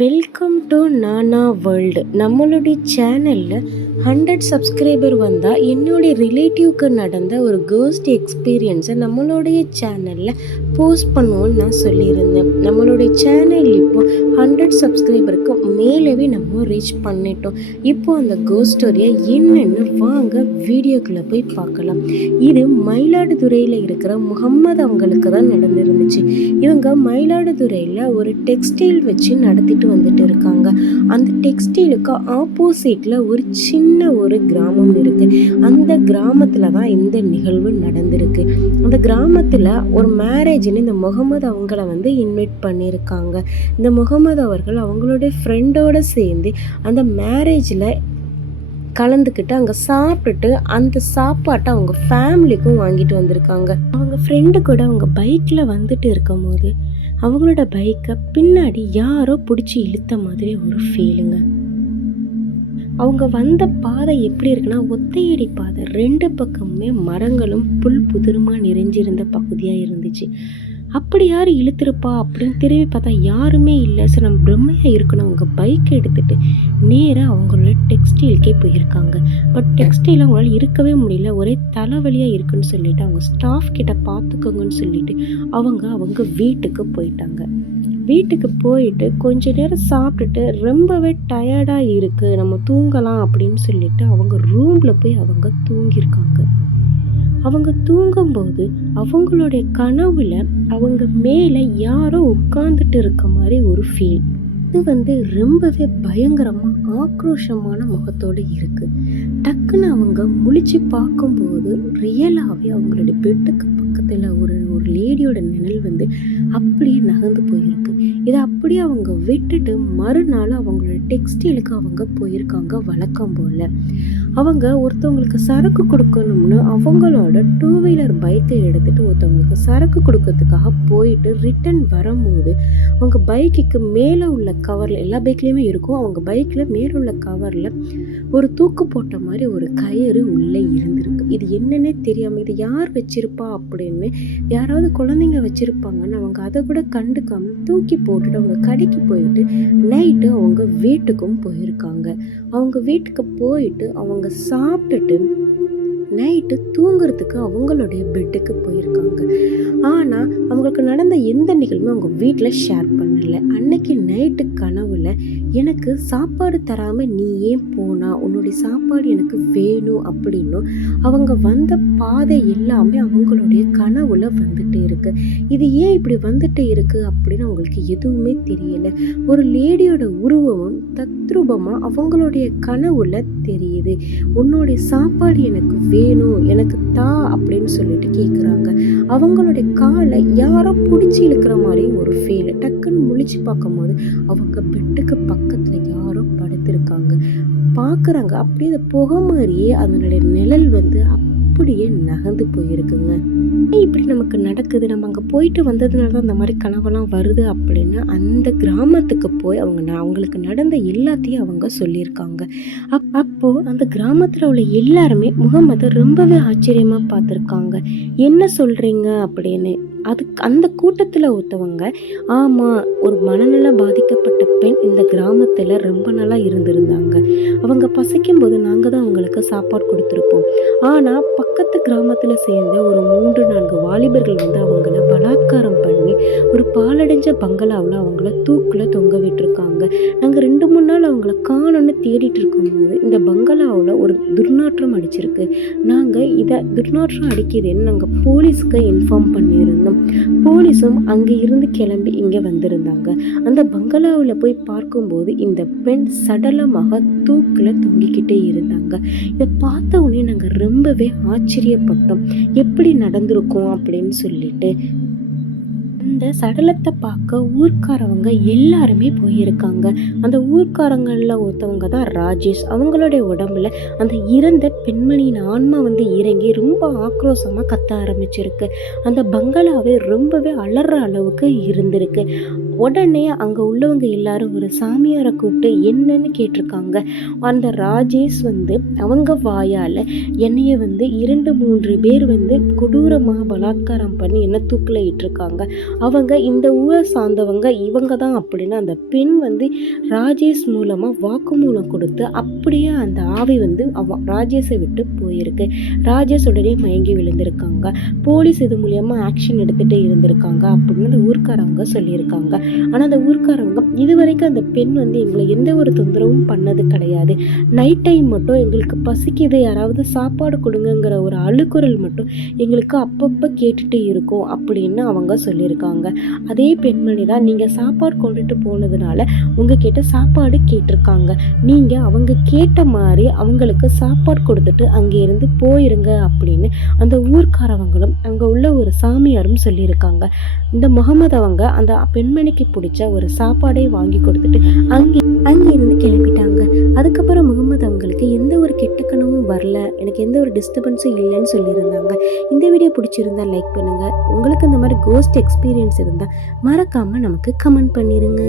Welcome to நானா world நம்மளுடைய சேனலில் ஹண்ட்ரட் சப்ஸ்கிரைபர் வந்தால் என்னுடைய ரிலேட்டிவ்க்கு நடந்த ஒரு கேர்ஸ்ட் எக்ஸ்பீரியன்ஸை நம்மளுடைய சேனலில் போஸ்ட் பண்ணுவோன்னு நான் சொல்லியிருந்தேன். நம்மளுடைய சேனல் இப்போ ஹண்ட்ரட் சப்ஸ்கிரைபருக்கு மேலவே நம்ம ரீச் பண்ணிட்டோம். இப்போ அந்த கோஸ்ட் ஸ்டோரியை என்னென்னு வாங்க வீடியோக்குள்ளே போய் பார்க்கலாம். இது மயிலாடுதுறையில் இருக்கிற முகம்மது அவங்களுக்கு தான் நடந்துருந்துச்சு. இவங்க மயிலாடுதுறையில் ஒரு டெக்ஸ்டைல் வச்சு நடத்திட்டு வந்துட்டு இருக்காங்க அந்த டெக்ஸ்டைலுக்கு ஆப்போசிட்டில் ஒரு சின்ன ஒரு கிராமம் இருக்குது அந்த கிராமத்தில் தான் இந்த நிகழ்வு நடந்திருக்கு. அந்த கிராமத்தில் ஒரு மேரேஜ்னு இந்த முகமது அவங்கள வந்து இன்வைட் பண்ணியிருக்காங்க இந்த முகமது அவர்கள் அவங்களுடைய ஃப்ரெண்டோட சேர்ந்து அந்த மேரேஜில் கலந்துக்கிட்டு அங்கே சாப்பிட்டுட்டு அந்த சாப்பாட்டை அவங்க ஃபேமிலிக்கும் வாங்கிட்டு வந்திருக்காங்க. அவங்க ஃப்ரெண்டு கூட அவங்க பைக்கில் வந்துட்டு இருக்கும்போது அவங்களோட பைக்கை பின்னாடி யாரோ பிடிச்சி இழுத்த மாதிரி ஒரு ஃபீலுங்க அவங்க வந்த பாதை எப்படி இருக்குன்னா ஒத்தையடி பாதை. ரெண்டு பக்கமுமே மரங்களும் புல் புதிருமா நிறைஞ்சிருந்த பகுதியாக இருந்துச்சு. அப்படி யார் இழுத்துருப்பா அப்படின்னு திரும்பி பார்த்தா யாருமே இல்லை. ஸோ நம்ம பிரம்மையாக இருக்கணும். அவங்க பைக்கை எடுத்துகிட்டு நேராக அவங்களோட டெக்ஸ்டைலுக்கே போயிருக்காங்க. பட் டெக்ஸ்டைல் அவங்களால இருக்கவே முடியல. ஒரே தலைவலியாக இருக்குன்னு சொல்லிட்டு அவங்க ஸ்டாஃப் கிட்ட பார்த்துக்கோங்கன்னு சொல்லிட்டு அவங்க அவங்க வீட்டுக்கு போயிட்டாங்க. வீட்டுக்கு போயிட்டு கொஞ்ச நேரம் சாப்பிட்டுட்டு ரொம்பவே டயர்டாக இருக்குது நம்ம தூங்கலாம் அப்படின்னு சொல்லிட்டு அவங்க ரூமில் போய் அவங்க தூங்கியிருக்காங்க. அவங்க தூங்கும்போது அவங்களுடைய கனவுல அவங்க மேலே யாரோ உட்கார்ந்துட்டு இருக்க மாதிரி ஒரு ஃபீல் இது வந்து ரொம்பவே பயங்கரமாக ஆக்ரோஷமான முகத்தோடு இருக்கு. டக்குன்னு அவங்க முழிச்சு பார்க்கும்போது ரியலாகவே அவங்களுடைய பெட்டுக்கு பக்கத்தில் ஒரு ஒரு லேடியோட நிழல் வந்து அப்படியே நகர்ந்து போயிருக்கு. இதை அப்படியே அவங்க விட்டுட்டு மறுநாள் அவங்களோட டெக்ஸ்டைலுக்கு அவங்க போயிருக்காங்க வழக்கம் போல். அவங்க ஒருத்தவங்களுக்கு சரக்கு கொடுக்கணும்னு அவங்களோட டூ வீலர் பைக்கை எடுத்துகிட்டு ஒருத்தவங்களுக்கு சரக்கு கொடுக்கறதுக்காக போயிட்டு ரிட்டன் வரும்போது அவங்க பைக்குக்கு மேலே உள்ள கவரில் எல்லா பைக்லேயுமே இருக்கும். அவங்க பைக்கில் மேலே உள்ள கவரில் ஒரு தூக்கு போட்ட மாதிரி ஒரு கயிறு உள்ளே இருந்திருக்கு. இது என்னன்னே தெரியாமல் இது யார் வச்சுருப்பா அப்படின்னு யாராவது குழந்தைங்க வச்சுருப்பாங்கன்னு அவங்க அதை கூட கண்டுக்காமல் தூக்கி போட்டுட்டு அவங்க கடைக்கு போயிட்டு நைட்டு அவங்க வீட்டுக்கும் போயிருக்காங்க. அவங்க வீட்டுக்கு போயிட்டு அவங்க சாப்பிட்டுட்டு நைட்டு தூங்குறதுக்கு அவங்களுடைய பெட்டுக்கு போயிருக்காங்க. ஆனால் அவங்களுக்கு நடந்த எந்த நிகழ்வுமே அவங்க வீட்டில் ஷேர் பண்ணல. அன்னைக்கு நைட்டு கனவுல எனக்கு சாப்பாடு தராமல் நீ ஏன் போனா? உன்னுடைய சாப்பாடு எனக்கு வேணும் அப்படின்னும் அவங்க வந்த பாதை எல்லாமே அவங்களுடைய கனவுல வந்துட்டு இருக்கு. இது ஏன் இப்படி வந்துட்டு இருக்கு அப்படின்னு அவங்களுக்கு எதுவுமே தெரியல. ஒரு லேடியோட உருவமும் தத்ரூபமாக அவங்களுடைய கனவுல தெரியுது. உன்னுடைய சாப்பாடு எனக்கு வேணும் வேணும் எனக்கு தா அப்படின்னு சொல்லிட்டு கேட்குறாங்க அவங்களுடைய காலை யாரோ பிடிச்சி இழுக்கிற மாதிரி ஒரு ஃபீல் டக்குன்னு முழிச்சு பார்க்கும்போது அவங்க பெட்டுக்கு பக்கத்தில் யாரோ படுத்திருக்காங்க. பார்க்குறாங்க. அப்படியே அந்த புகை மாதிரியே அதனுடைய நிழல் வந்து அப்படியே நகர்ந்து போயிருக்குங்க. இப்படி நமக்கு நடக்குது? நம்ம அங்கே போயிட்டு வந்ததுனால தான் அந்த மாதிரி கனவெல்லாம் வருது அப்படின்னு அந்த கிராமத்துக்கு போய் அவங்க ந- அவங்களுக்கு நடந்த எல்லாத்தையும் அவங்க சொல்லியிருக்காங்க. அப் அப்போது அந்த கிராமத்தில் உள்ள எல்லாருமே முகமது ரொம்பவே ஆச்சரியமாக பார்த்துருக்காங்க. என்ன சொல்கிறீங்க அப்படின்னு. அதுக்கு அந்த கூட்டத்தில் ஒருத்தவங்க ஆமாம் ஒரு மனநல பாதிக்கப்பட்ட பெண் இந்த கிராமத்தில் ரொம்ப நாளாக இருந்திருந்தாங்க. அவங்க பசிக்கும் போது நாங்கள் தான் அவங்களுக்கு சாப்பாடு கொடுத்துருப்போம். ஆனால் பக்கத்து கிராமத்தில் சேர்ந்த ஒரு மூன்று நான்கு வாலிபர்கள் வந்து அவங்கள பலாத்காரம் பாலடைஞ்ச பங்களாவில் அவங்கள தூக்கில் தொங்க விட்டுருக்காங்க. நாங்கள் ரெண்டு மூணு நாள் அவங்கள காணோன்னு தேடிட்டு இருக்கும்போது இந்த பங்களாவில் ஒரு துர்நாற்றம் அடிச்சிருக்கு. நாங்கள் இதை துர்நாற்றம் அடிக்குதுன்னு நாங்கள் போலீஸ்க்கு இன்ஃபார்ம் பண்ணியிருந்தோம். போலீஸும் அங்கே இருந்து கிளம்பி இங்கே வந்திருந்தாங்க. அந்த பங்களாவில் போய் பார்க்கும்போது இந்த பெண் சடலமாக தூக்கில் தொங்கிக்கிட்டே இருந்தாங்க. இதை பார்த்த உடனே நாங்கள் ரொம்பவே ஆச்சரியப்பட்டோம். எப்படி நடந்திருக்கோம் அப்படின்னு சொல்லிட்டு. அந்த சடலத்தை பார்க்க ஊர்க்காரவங்க எல்லாருமே போயிருக்காங்க. அந்த ஊர்க்காரங்களில் ஒருத்தவங்க தான் ராஜேஷ். அவங்களுடைய உடம்புல அந்த இறந்த பெண்மணியின் ஆன்மா வந்து இறங்கி ரொம்ப ஆக்ரோஷமாக கத்த ஆரம்பிச்சிருக்கு. அந்த பங்களாவே ரொம்பவே அலற அளவுக்கு இருந்திருக்கு. உடனே அங்கே உள்ளவங்க எல்லாரும் ஒரு சாமியாரை கூப்பிட்டு என்னன்னு கேட்டிருக்காங்க. அந்த ராஜேஷ் வந்து அவங்க வாயால் என்னைய வந்து இரண்டு மூன்று பேர் வந்து கொடூரமாக பலாத்காரம் பண்ணி என்ன தூக்கில் இட்டிருக்காங்க. அவங்க இந்த ஊரை சார்ந்தவங்க இவங்க தான் அப்படின்னு அந்த பெண் வந்து ராஜேஷ் மூலமாக வாக்குமூலம் கொடுத்து அப்படியே அந்த ஆவி வந்து அவ ராஜேஷை விட்டு போயிருக்கு. ராஜேஷ் உடனே மயங்கி விழுந்திருக்காங்க. போலீஸ் இது மூலியமாக ஆக்ஷன் எடுத்துகிட்டே இருந்திருக்காங்க அப்படின்னு அந்த ஊர்க்காரவங்க சொல்லியிருக்காங்க. ஆனால் அந்த ஊர்க்காரவங்க இது வரைக்கும் அந்த பெண் வந்து எங்களை எந்த ஒரு தொந்தரவும் பண்ணது கிடையாது. நைட் டைம் மட்டும் எங்களுக்கு பசிக்குது. யாராவது சாப்பாடு கொடுங்கங்கிற ஒரு அழுக்குரல் மட்டும் எங்களுக்கு அப்பப்போ கேட்டுட்டு இருக்கும் அப்படின்னு அவங்க சொல்லியிருக்காங்க. அதே பெண்மணி தான் நீங்கள் சாப்பாடு கொண்டுட்டு போனதுனால உங்ககிட்ட சாப்பாடு கேட்டிருக்காங்க. நீங்கள் அவங்க கேட்ட மாதிரி அவங்களுக்கு சாப்பாடு கொடுத்துட்டு அங்கே இருந்து போயிருங்க அப்படின்னு அந்த ஊர்க்காரவங்களும் அங்கே உள்ள ஒரு சாமியாரும் சொல்லியிருக்காங்க. இந்த முகமது அவங்க அந்த பெண்மணிக்கு பிடிச்ச ஒரு சாப்பாடே வாங்கி கொடுத்துட்டு அங்கே அங்கேருந்து கிளம்பிட்டாங்க. அதுக்கப்புறம் முகமது அவங்களுக்கு எந்த ஒரு கெட்ட கனவும் வரல. எனக்கு எந்த ஒரு டிஸ்டர்பன்ஸும் இல்லைன்னு சொல்லியிருந்தாங்க. இந்த வீடியோ பிடிச்சிருந்தா லைக் பண்ணுங்கள் உங்களுக்கு இந்த மாதிரி கோஸ்ட் எக்ஸ்பீரியன்ஸ் இருந்தால் மறக்காமல் நமக்கு கமெண்ட் பண்ணிடுங்க